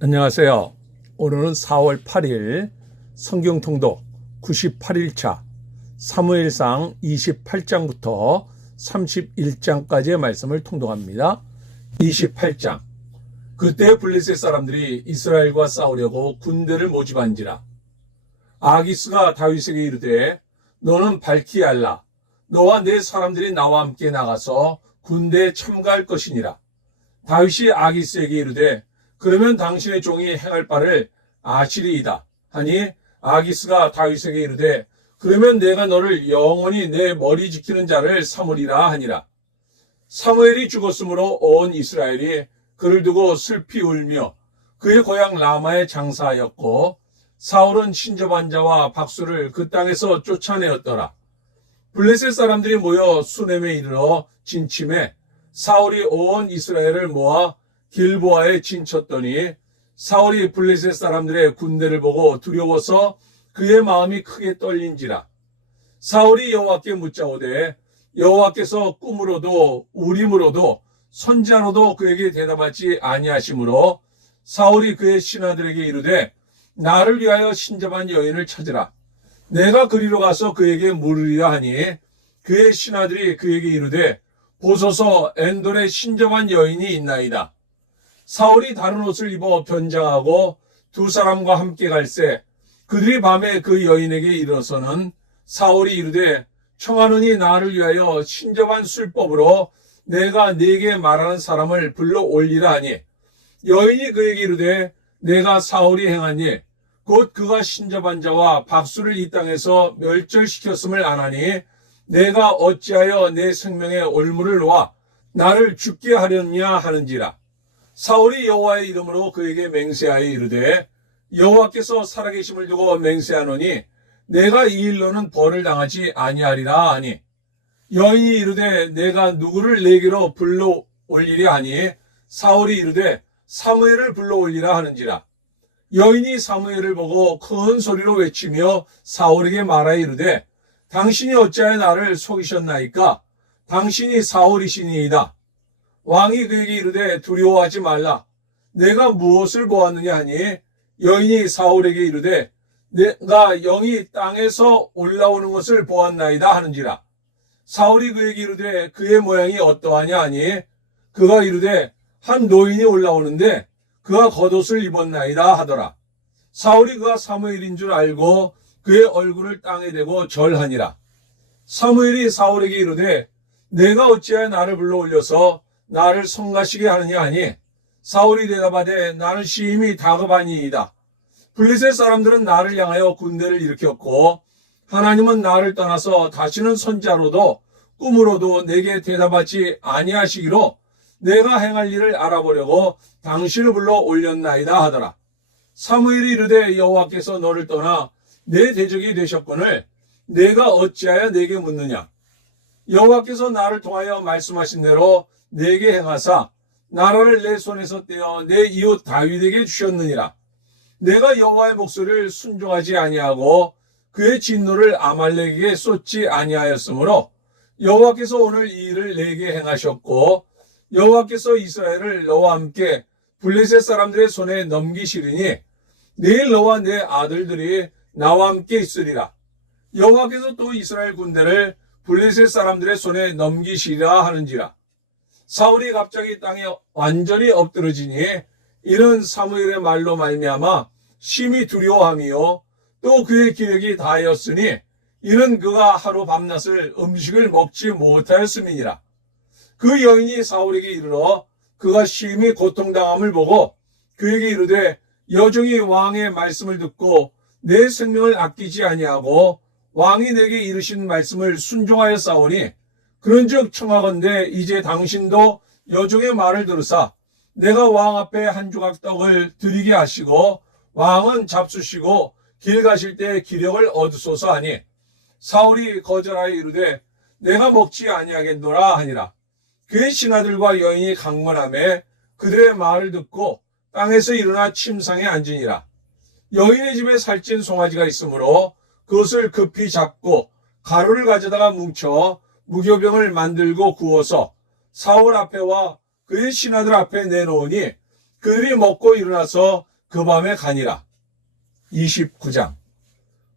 안녕하세요. 오늘은 4월 8일 성경 통독 98일차 사무엘상 28장부터 31장까지의 말씀을 통독합니다. 28장. 그때 블레셋 사람들이 이스라엘과 싸우려고 군대를 모집한지라. 아기스가 다윗에게 이르되 너는 밝히 알라. 너와 내 사람들이 나와 함께 나가서 군대에 참가할 것이니라. 다윗이 아기스에게 이르되 그러면 당신의 종이 행할 바를 아시리이다 하니 아기스가 다윗에게 이르되 그러면 내가 너를 영원히 내 머리 지키는 자를 삼으리라 하니라. 사무엘이 죽었으므로 온 이스라엘이 그를 두고 슬피 울며 그의 고향 라마에 장사하였고 사울은 신접한 자와 박수를 그 땅에서 쫓아내었더라. 블레셋 사람들이 모여 수넴에 이르러 진침해 사울이 온 이스라엘을 모아 길보아에 진쳤더니 사울이 블레셋 사람들의 군대를 보고 두려워서 그의 마음이 크게 떨린지라. 사울이 여호와께 묻자오되 여호와께서 꿈으로도 우림으로도 선지자로도 그에게 대답하지 아니하시므로 사울이 그의 신하들에게 이르되 나를 위하여 신접한 여인을 찾으라. 내가 그리로 가서 그에게 물으리라 하니 그의 신하들이 그에게 이르되 보소서 엔돌에 신접한 여인이 있나이다. 사울이 다른 옷을 입어 변장하고 두 사람과 함께 갈새 그들이 밤에 그 여인에게 이르러서는 사울이 이르되 청하노니 나를 위하여 신접한 술법으로 내가 네게 말하는 사람을 불러 올리라 하니 여인이 그에게 이르되 내가 사울이 행한 일 곧 그가 신접한 자와 박수를 이 땅에서 멸절시켰음을 아나니 내가 어찌하여 내 생명에 올무를 놓아 나를 죽게 하렸냐 하는지라. 사울이 여호와의 이름으로 그에게 맹세하여 이르되 여호와께서 살아계심을 두고 맹세하노니 내가 이 일로는 벌을 당하지 아니하리라 하니 여인이 이르되 내가 누구를 내게로 불러 올리리 하니 사울이 이르되 사무엘을 불러 올리라 하는지라. 여인이 사무엘을 보고 큰 소리로 외치며 사울에게 말하여 이르되 당신이 어찌하여 나를 속이셨나이까? 당신이 사울이시니이다. 왕이 그에게 이르되 두려워하지 말라. 내가 무엇을 보았느냐 하니 여인이 사울에게 이르되 내가 영이 땅에서 올라오는 것을 보았나이다 하는지라. 사울이 그에게 이르되 그의 모양이 어떠하냐 하니 그가 이르되 한 노인이 올라오는데 그가 겉옷을 입었나이다 하더라. 사울이 그가 사무엘인 줄 알고 그의 얼굴을 땅에 대고 절하니라. 사무엘이 사울에게 이르되 내가 어찌하여 나를 불러 올려서 나를 성가시게 하느냐 하니 사울이 대답하되 나는 심히 다급하니이다. 블레셋 사람들은 나를 향하여 군대를 일으켰고 하나님은 나를 떠나서 다시는 선지자로도 꿈으로도 내게 대답하지 아니하시기로 내가 행할 일을 알아보려고 당신을 불러 올렸나이다 하더라. 사무엘이 이르되 여호와께서 너를 떠나 내 대적이 되셨거늘 내가 어찌하여 내게 묻느냐. 여호와께서 나를 통하여 말씀하신 대로 내게 행하사 나라를 내 손에서 떼어 내 이웃 다윗에게 주셨느니라. 내가 여호와의 목소리를 순종하지 아니하고 그의 진노를 아말렉에게 쏟지 아니하였으므로 여호와께서 오늘 이 일을 내게 행하셨고 여호와께서 이스라엘을 너와 함께 블레셋 사람들의 손에 넘기시리니 내일 너와 내 아들들이 나와 함께 있으리라. 여호와께서 또 이스라엘 군대를 블레셋 사람들의 손에 넘기시리라 하는지라. 사울이 갑자기 땅에 완전히 엎드러지니 이는 사무엘의 말로 말미암아 심히 두려워함이요 또 그의 기력이 다하였으니 이는 그가 하루 밤낮을 음식을 먹지 못하였음이니라. 그 여인이 사울에게 이르러 그가 심히 고통당함을 보고 그에게 이르되 여종이 왕의 말씀을 듣고 내 생명을 아끼지 아니하고 왕이 내게 이르신 말씀을 순종하여 싸우니 그런즉 청하건대 이제 당신도 여종의 말을 들으사 내가 왕 앞에 한 조각 떡을 드리게 하시고 왕은 잡수시고 길 가실 때 기력을 얻으소서 하니 사울이 거절하여 이르되 내가 먹지 아니하겠노라 하니라. 그의 신하들과 여인이 강건하며 그들의 말을 듣고 땅에서 일어나 침상에 앉으니라. 여인의 집에 살찐 송아지가 있으므로 그것을 급히 잡고 가루를 가져다가 뭉쳐 무교병을 만들고 구워서 사울 앞에와 그의 신하들 앞에 내놓으니 그들이 먹고 일어나서 그 밤에 가니라. 29장.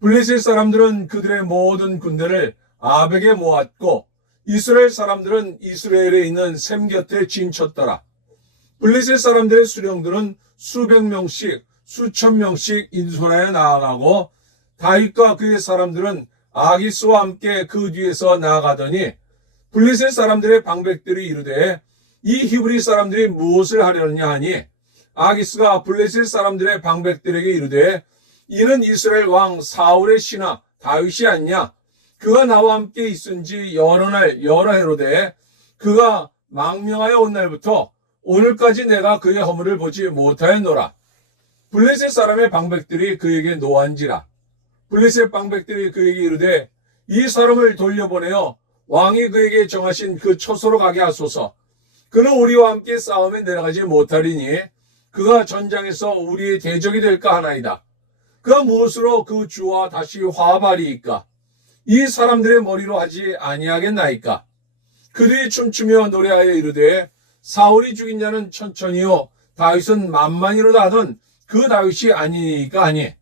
블레셋 사람들은 그들의 모든 군대를 아벡에 모았고 이스라엘 사람들은 이스라엘에 있는 셈 곁에 진쳤더라. 블레셋 사람들의 수령들은 수백 명씩 수천 명씩 인솔하여 나아가고 다윗과 그의 사람들은 아기스와 함께 그 뒤에서 나아가더니 블레셋 사람들의 방백들이 이르되 이 히브리 사람들이 무엇을 하려느냐 하니 아기스가 블레셋 사람들의 방백들에게 이르되 이는 이스라엘 왕 사울의 신하 다윗이 아니냐. 그가 나와 함께 있은지 여러 날 여러 해로되 그가 망명하여 온 날부터 오늘까지 내가 그의 허물을 보지 못하였노라. 블레셋 사람의 방백들이 그에게 노한지라. 블레셋 방백들이 그에게 이르되 이 사람을 돌려보내어 왕이 그에게 정하신 그 처소로 가게 하소서. 그는 우리와 함께 싸움에 내려가지 못하리니 그가 전장에서 우리의 대적이 될까 하나이다. 그가 무엇으로 그 주와 다시 화합하리이까? 이 사람들의 머리로 하지 아니하겠나이까? 그들이 춤추며 노래하여 이르되 사울이 죽인 자는 천천히요 다윗은 만만히로다 하던 그 다윗이 아니니까 하니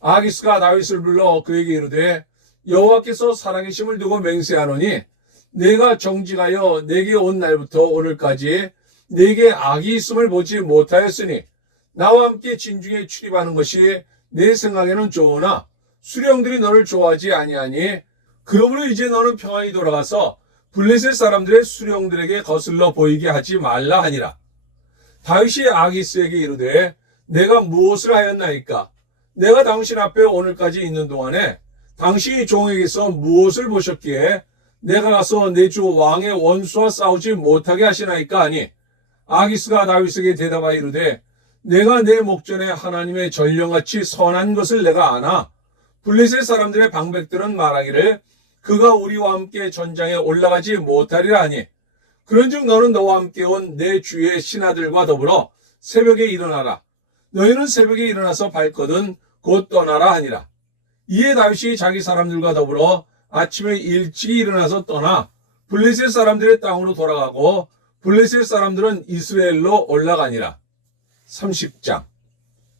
아기스가 다윗을 불러 그에게 이르되 여호와께서 살아계심을 두고 맹세하노니 내가 정직하여 내게 온 날부터 오늘까지 내게 악이 있음을 보지 못하였으니 나와 함께 진중에 출입하는 것이 내 생각에는 좋으나 수령들이 너를 좋아하지 아니하니 그러므로 이제 너는 평안히 돌아가서 블레셋 사람들의 수령들에게 거슬러 보이게 하지 말라 하니라. 다윗이 아기스에게 이르되 내가 무엇을 하였나이까? 내가 당신 앞에 오늘까지 있는 동안에 당신이 종에게서 무엇을 보셨기에 내가 가서 내 주 왕의 원수와 싸우지 못하게 하시나이까 하니 아기스가 다윗에게 대답하여 이르되 내가 내 목전에 하나님의 전령같이 선한 것을 내가 아나 블레셋 사람들의 방백들은 말하기를 그가 우리와 함께 전장에 올라가지 못하리라 하니 그런즉 너는 너와 함께 온 내 주의 신하들과 더불어 새벽에 일어나라. 너희는 새벽에 일어나서 발거든 곧 떠나라 하니라. 이에 다윗이 자기 사람들과 더불어 아침에 일찍 일어나서 떠나 블레셋 사람들의 땅으로 돌아가고 블레셋 사람들은 이스라엘로 올라가니라. 30장.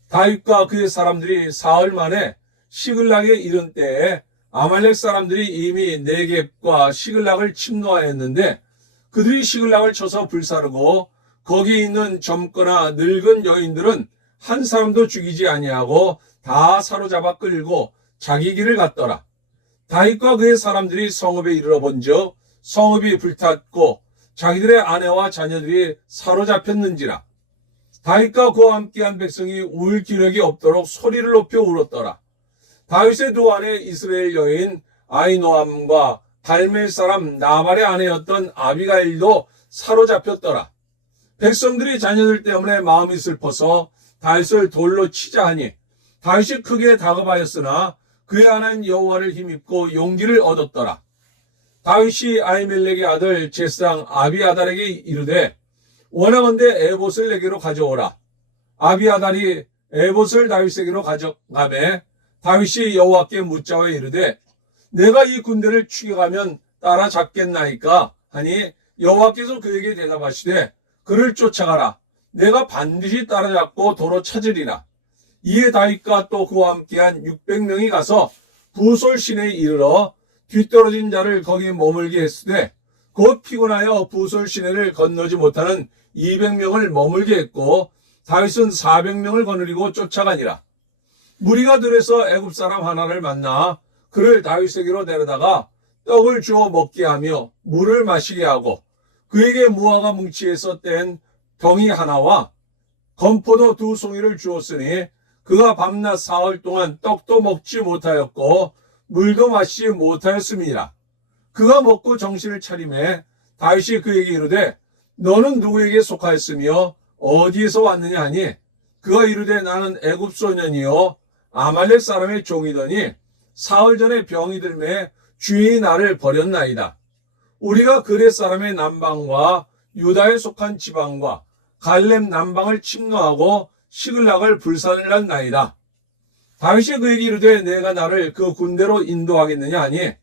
다윗과 그의 사람들이 사흘 만에 시글락에 이른 때에 아말렉 사람들이 이미 네겝과 시글락을 침노하였는데 그들이 시글락을 쳐서 불사르고 거기 있는 젊거나 늙은 여인들은 한 사람도 죽이지 아니하고 다 사로잡아 끌고 자기 길을 갔더라. 다윗과 그의 사람들이 성읍에 이르러 본즉 성읍이 불탔고 자기들의 아내와 자녀들이 사로잡혔는지라. 다윗과 그와 함께한 백성이 울 기력이 없도록 소리를 높여 울었더라. 다윗의 두 아내 이스라엘 여인 아히노암과 달멜 사람 나발의 아내였던 아비가일도 사로잡혔더라. 백성들이 자녀들 때문에 마음이 슬퍼서 다윗을 돌로 치자 하니 다윗이 크게 다급하였으나 그의 아내는 여호와를 힘입고 용기를 얻었더라. 다윗이 아히멜렉의 아들 제사장 아비아달에게 이르되 원하건대 에봇을 내게로 가져오라. 아비아달이 에봇을 다윗에게로 가져가매 다윗이 여호와께 묻자와 이르되 내가 이 군대를 추격하면 따라잡겠나이까 하니 여호와께서 그에게 대답하시되 그를 쫓아가라. 내가 반드시 따라잡고 도로 찾으리라. 이에 다윗과 또 그와 함께한 600명이 가서 부솔 시내에 이르러 뒤떨어진 자를 거기 머물게 했으되 곧 피곤하여 부솔 시내를 건너지 못하는 200명을 머물게 했고 다윗은 400명을 거느리고 쫓아가니라. 무리가 들에서 애굽 사람 하나를 만나 그를 다윗에게로 데려다가 떡을 주어 먹게 하며 물을 마시게 하고 그에게 무화과 뭉치에서 뗀 덩이 하나와 건포도 2송이를 주었으니 그가 밤낮 사흘 동안 떡도 먹지 못하였고 물도 마시지 못하였음이니라. 그가 먹고 정신을 차리매 다윗이 그에게 이르되 너는 누구에게 속하였으며 어디에서 왔느냐 하니 그가 이르되 나는 애굽 소년이요 아말렉 사람의 종이더니 사흘 전에 병이 들매 주인이 나를 버렸나이다. 우리가 그렛 사람의 남방과 유다에 속한 지방과 갈렙 남방을 침노하고 시글락을 불살란 나이다. 다윗이 그에게 이르되 내가 나를 그 군대로 인도하겠느냐 하니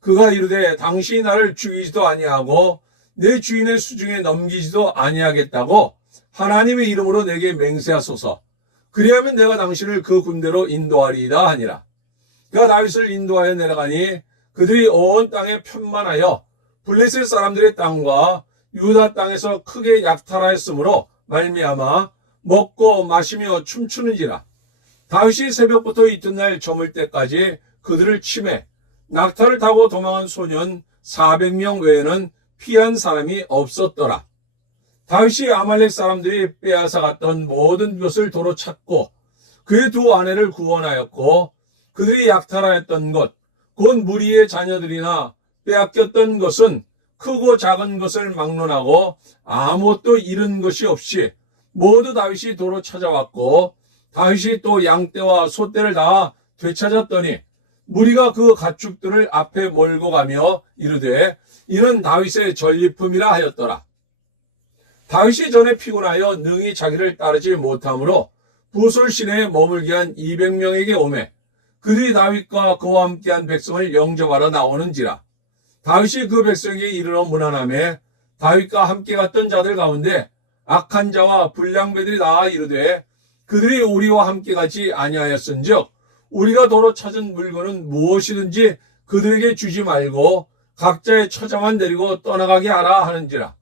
그가 이르되 당신이 나를 죽이지도 아니하고 내 주인의 수중에 넘기지도 아니하겠다고 하나님의 이름으로 내게 맹세하소서. 그리하면 내가 당신을 그 군대로 인도하리이다 하니라. 그가 다윗을 인도하여 내려가니 그들이 온 땅에 편만하여 블레셋 사람들의 땅과 유다 땅에서 크게 약탈하였으므로 말미암아 먹고 마시며 춤추는지라. 다윗이 새벽부터 이튿날 저물 때까지 그들을 치매 낙타를 타고 도망한 소년 400명 외에는 피한 사람이 없었더라. 다윗이 아말렉 사람들이 빼앗아 갔던 모든 것을 도로 찾고 그의 두 아내를 구원하였고 그들이 약탈하였던 것, 곧 무리의 자녀들이나 빼앗겼던 것은 크고 작은 것을 막론하고 아무것도 잃은 것이 없이 모두 다윗이 도로 찾아왔고 다윗이 또 양떼와 소떼를 다 되찾았더니 무리가 그 가축들을 앞에 몰고 가며 이르되 이는 다윗의 전리품이라 하였더라. 다윗이 전에 피곤하여 능히 자기를 따르지 못하므로 부솔 시내에 머물게 한 200명에게 오매 그들이 다윗과 그와 함께한 백성을 영접하러 나오는지라. 다윗이 그 백성에게 이르러 문안하매 다윗과 함께 갔던 자들 가운데 악한 자와 불량배들이 나아 이르되 그들이 우리와 함께 가지 아니하였은즉 우리가 도로 찾은 물건은 무엇이든지 그들에게 주지 말고 각자의 처자만 데리고 떠나가게 하라 하는지라.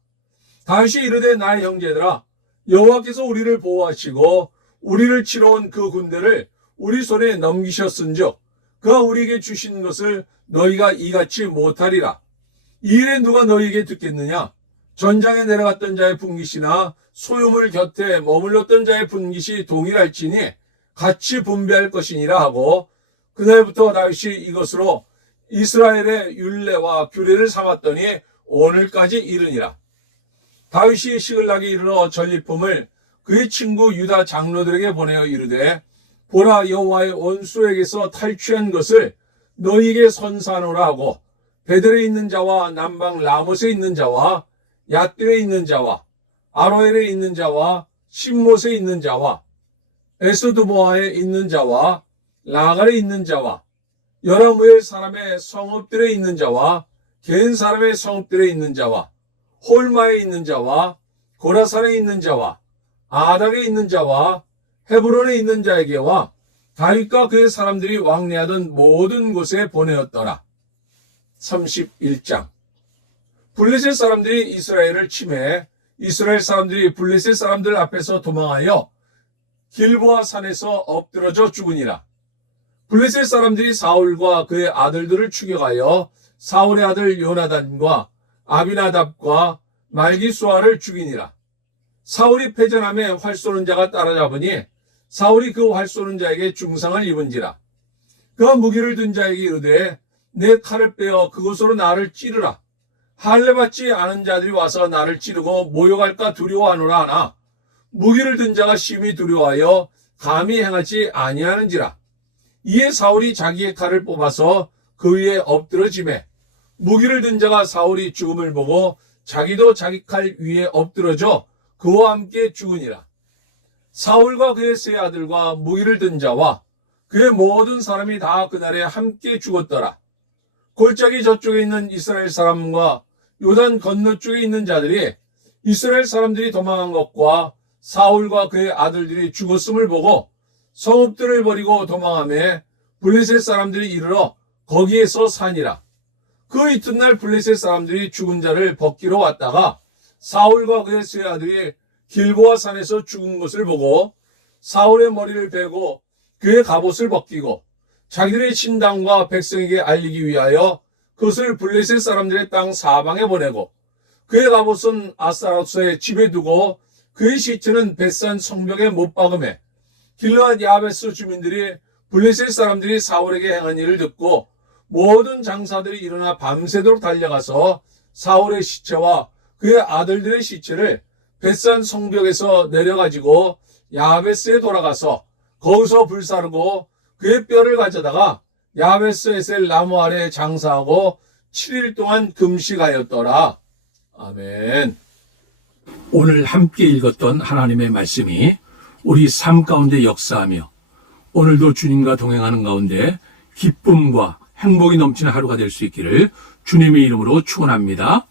다윗이 이르되 나의 형제들아 여호와께서 우리를 보호하시고 우리를 치러 온 그 군대를 우리 손에 넘기셨은즉 그가 우리에게 주신 것을 너희가 이같이 못하리라. 이 일에 누가 너희에게 듣겠느냐? 전장에 내려갔던 자의 분깃이나 소유물 곁에 머물렀던 자의 분깃이 동일할지니 같이 분배할 것이니라 하고 그날부터 다윗이 이것으로 이스라엘의 율례와 규례를 삼았더니 오늘까지 이르니라. 다윗이 시글락에 이르러 전리품을 그의 친구 유다 장로들에게 보내어 이르되 보라 여호와의 원수에게서 탈취한 것을 너희에게 선사하노라 하고 베델에 있는 자와 남방 라못에 있는 자와 얏들에 있는 자와 아로엘에 있는 자와 신못에 있는 자와 에스드모아에 있는 자와 라갈에 있는 자와 여라무엘 사람의 성읍들에 있는 자와 겐 사람의 성읍들에 있는 자와 홀마에 있는 자와 고라산에 있는 자와 아닥에 있는 자와 헤브론에 있는 자에게와 다윗과 그의 사람들이 왕래하던 모든 곳에 보내었더라. 31장. 블레셋 사람들이 이스라엘을 침해 이스라엘 사람들이 블레셋 사람들 앞에서 도망하여 길보아 산에서 엎드러져 죽으니라. 블레셋 사람들이 사울과 그의 아들들을 추격하여 사울의 아들 요나단과 아비나답과 말기수아를 죽이니라. 사울이 패전함에 활 쏘는 자가 따라잡으니 사울이 그 활 쏘는 자에게 중상을 입은지라. 그가 무기를 든 자에게 이르되 내 칼을 빼어 그곳으로 나를 찌르라. 할례 받지 않은 자들이 와서 나를 찌르고 모욕할까 두려워하노라 하나 무기를 든 자가 심히 두려워하여 감히 행하지 아니하는지라. 이에 사울이 자기의 칼을 뽑아서 그 위에 엎드러지매 무기를 든 자가 사울이 죽음을 보고 자기도 자기 칼 위에 엎드러져 그와 함께 죽으니라. 사울과 그의 세 아들과 무기를 든 자와 그의 모든 사람이 다 그날에 함께 죽었더라. 골짜기 저쪽에 있는 이스라엘 사람과 요단 건너쪽에 있는 자들이 이스라엘 사람들이 도망한 것과 사울과 그의 아들들이 죽었음을 보고 성읍들을 버리고 도망하며 블레셋 사람들이 이르러 거기에서 사니라. 그 이튿날 블레셋 사람들이 죽은 자를 벗기러 왔다가 사울과 그의 세 아들이 길보아 산에서 죽은 것을 보고 사울의 머리를 베고 그의 갑옷을 벗기고 자기들의 신당과 백성에게 알리기 위하여 그것을 블레셋 사람들의 땅 사방에 보내고 그의 갑옷은 아스타로스의 집에 두고 그의 시체는 벳산 성벽에 못 박음해 길르앗 야베스 주민들이 블레셋 사람들이 사울에게 행한 일을 듣고 모든 장사들이 일어나 밤새도록 달려가서 사울의 시체와 그의 아들들의 시체를 벳산 성벽에서 내려가지고 야베스에 돌아가서 거기서 불사르고 그의 뼈를 가져다가 야베스 에셀 나무 아래 장사하고 7일 동안 금식하였더라. 아멘. 오늘 함께 읽었던 하나님의 말씀이 우리 삶 가운데 역사하며 오늘도 주님과 동행하는 가운데 기쁨과 행복이 넘치는 하루가 될 수 있기를 주님의 이름으로 축원합니다.